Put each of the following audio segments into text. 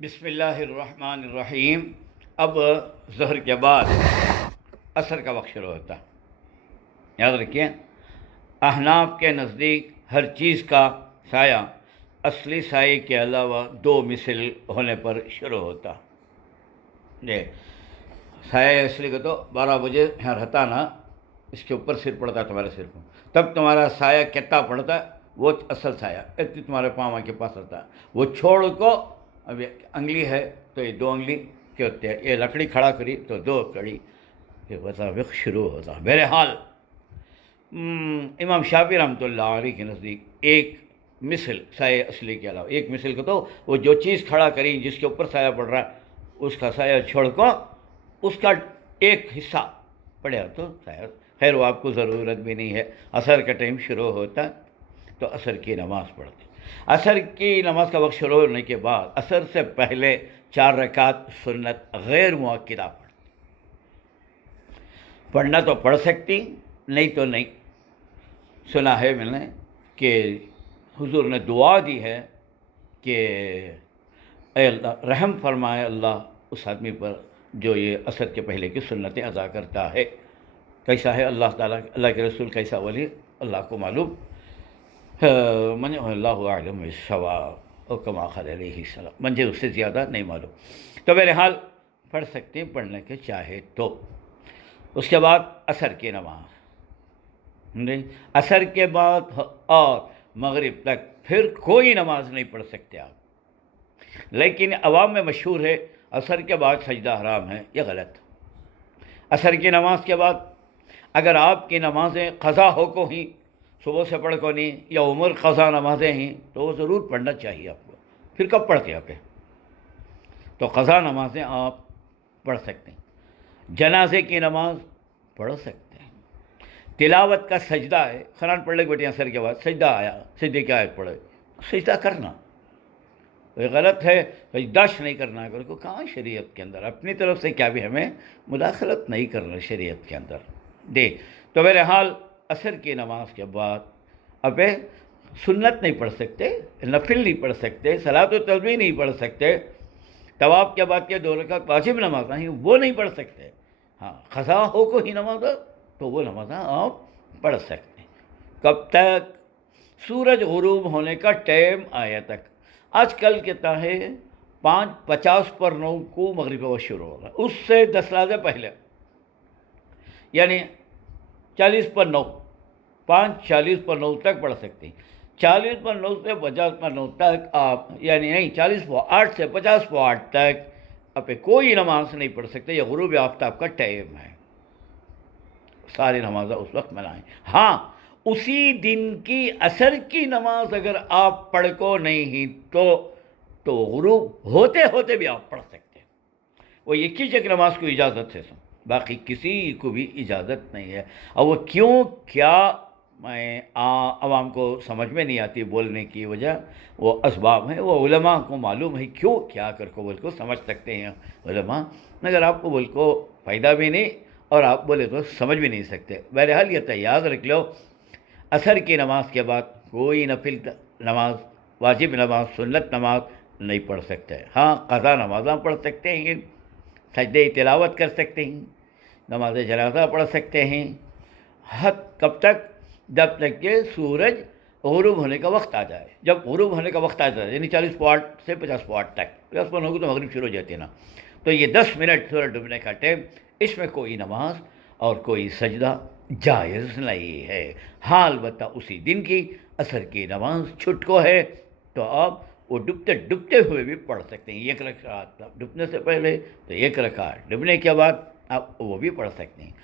بسم اللہ الرحمن الرحیم۔ اب ظہر کے بعد عصر کا وقت شروع ہوتا ہے۔ یاد رکھیے، احناف کے نزدیک ہر چیز کا سایہ اصلی سائے کے علاوہ 2 مثل ہونے پر شروع ہوتا۔ جی، سایہ اصلی کو تو 12 بجے یہاں رہتا نا، اس کے اوپر سر پڑتا تمہارے سر کو، تب تمہارا سایہ کتنا پڑتا ہے، وہ اصل سایہ اتنی تمہارے پاؤں کے پاس رہتا ہے۔ وہ چھوڑ کو اب انگلی ہے تو یہ 2 انگلی کے ہوتے ہیں، یہ لکڑی کھڑا کری تو 2 کڑی، یہ مطابق شروع ہوتا۔ بہرحال امام شافعی رحمۃ اللہ علیہ کے نزدیک ایک مثل سایہ اصلی کے علاوہ، ایک مثل کو تو وہ جو چیز کھڑا کری جس کے اوپر سایہ پڑ رہا ہے اس کا سایہ چھوڑ کو اس کا ایک حصہ پڑے تو سایہ، خیر وہ آپ کو ضرورت بھی نہیں ہے۔ عصر کا ٹائم شروع ہوتا تو عصر کی نماز پڑھتے۔ عصر کی نماز کا وقت شروع ہونے کے بعد عصر سے پہلے 4 رکعت سنت غیر مؤکدہ پڑھنا تو پڑھ سکتی، نہیں تو نہیں۔ سنا ہے میں نے کہ حضور نے دعا دی ہے کہ اے اللہ رحم فرمائے اللہ اس آدمی پر جو یہ عصر کے پہلے کی سنتیں ادا کرتا ہے۔ کیسا ہے اللہ تعالیٰ، اللہ کے رسول کیسا ولی، اللہ کو معلوم، من اللہ عالم بالصواب او کما قال علیہ السلام، مجھے اس سے زیادہ نہیں معلوم۔ تو بہرحال پڑھ سکتے ہیں پڑھنے کے چاہے تو۔ اس کے بعد عصر کی نماز، عصر کے بعد اور مغرب تک پھر کوئی نماز نہیں پڑھ سکتے آپ۔ لیکن عوام میں مشہور ہے عصر کے بعد سجدہ حرام ہے، یہ غلط۔ عصر کی نماز کے بعد اگر آپ کی نمازیں قضا ہو کو ہی، صبح سے پڑھ کو نہیں، یا عمر قضا نمازیں ہیں تو وہ ضرور پڑھنا چاہیے آپ کو۔ پھر کب پڑھتے آپ تو قضا نمازیں آپ پڑھ سکتے ہیں، جنازے کی نماز پڑھ سکتے ہیں، تلاوت کا سجدہ ہے، قرآن پڑھ لے بیٹے عصر کے بعد سجدہ آیا، سجدے کی آیت پڑھے، سجدہ کرنا یہ غلط ہے، سجداش نہیں کرنا ہے کو کہاں شریعت کے اندر، اپنی طرف سے کیا بھی ہمیں مداخلت نہیں کرنا شریعت کے اندر دے۔ تو بہرحال عصر کی نماز کے بعد اب سنت نہیں پڑھ سکتے، نفل نہیں پڑھ سکتے، صلاۃ و تسبیح نہیں پڑھ سکتے، طواف کے بعد کے 2 رکعت واجب نماز ہیں وہ نہیں پڑھ سکتے۔ ہاں قضا ہو کو ہی نماز تو وہ نماز آپ پڑھ سکتے ہیں۔ کب تک؟ سورج غروب ہونے کا ٹائم آیا تک۔ آج کل کہتا ہے 5:50 پر 9 کو مغرب کا وقت شروع ہوگا، اس سے 10 لحظے پہلے، یعنی 40 پر 9، 5:40 پر 9 تک پڑھ سکتے ہیں۔ 40 پر 9 سے 50 پر 9 تک آپ، یعنی نہیں 40 پر 8 سے 50 پر 8 تک آپ کوئی نماز نہیں پڑھ سکتے، یہ غروب آفتاب کا ٹائم ہے، ساری نمازیں اس وقت منائیں۔ ہاں اسی دن کی عصر کی نماز اگر آپ پڑھ کو نہیں تو غروب ہوتے ہوتے بھی آپ پڑھ سکتے ہیں، وہ ایک ہی جگہ نماز کو اجازت ہے، باقی کسی کو بھی اجازت نہیں ہے۔ اور وہ کیوں کیا میں عوام کو سمجھ میں نہیں آتی، بولنے کی وجہ وہ اسباب ہیں، وہ علماء کو معلوم ہے کیوں کیا کر کو بول کو سمجھ سکتے ہیں علماء، مگر آپ کو بول کو فائدہ بھی نہیں اور آپ بولے تو سمجھ بھی نہیں سکتے۔ بہرحال یہ تو یاد رکھ لو، عصر کی نماز کے بعد کوئی نفل نماز، واجب نماز، سنت نماز نہیں پڑھ سکتے۔ ہاں قضا نمازاں پڑھ سکتے ہیں، سجدے تلاوت کر سکتے ہیں، نماز جنازہ پڑھ سکتے ہیں، حد کب تک؟ جب تک کہ سورج غروب ہونے کا وقت آ جائے۔ جب غروب ہونے کا وقت آ جائے یعنی 40 پوائنٹ سے 50 پوائنٹ تک، 50 پوائنٹ ہوگی تو مغرب شروع ہو جاتی ہے نا، تو یہ 10 منٹ سورج ڈوبنے کا ٹائم، اس میں کوئی نماز اور کوئی سجدہ جائز نہیں ہے۔ ہاں البتہ اسی دن کی عصر کی نماز چھٹ کو ہے تو آپ وہ ڈوبتے ڈوبتے ہوئے بھی پڑھ سکتے ہیں، 1 رکعت ڈوبنے سے پہلے تو 1 رکعت ڈوبنے کے بعد آپ وہ بھی پڑھ سکتے ہیں۔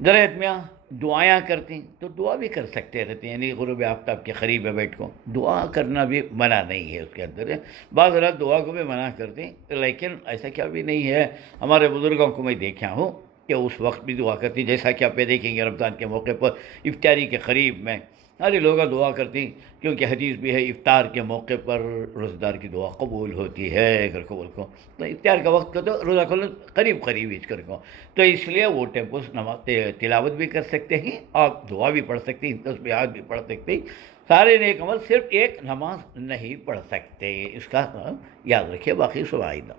ذرا میاں دعائیں کرتے ہیں تو دعا بھی کر سکتے رہتے ہیں، یعنی غروب آفتاب کے قریب ہے بیٹھ کو دعا کرنا بھی منع نہیں ہے، اس کے اندر بعض رات دعا کو بھی منع کرتے ہیں، لیکن ایسا کیا بھی نہیں ہے۔ ہمارے بزرگوں کو میں دیکھا ہوں کہ اس وقت بھی دعا کرتی، جیسا کہ آپ دیکھیں گے رمضان کے موقع پر افطاری کے قریب میں سارے لوگ دعا کرتے ہیں، کیونکہ حدیث بھی ہے افطار کے موقع پر روزہ دار کی دعا قبول ہوتی ہے اگر قبول کو، تو افطار کا وقت تو روزہ کھولنا قریب اس کر کو، تو اس لیے وہ ٹیمپوس نماز تلاوت بھی کر سکتے ہیں، آپ دعا بھی پڑھ سکتے ہیں، تسبیحات بھی پڑھ سکتے ہیں، سارے نیک عمل صرف ایک نماز نہیں پڑھ سکتے، اس کا یاد رکھیے، باقی سب آئندہ.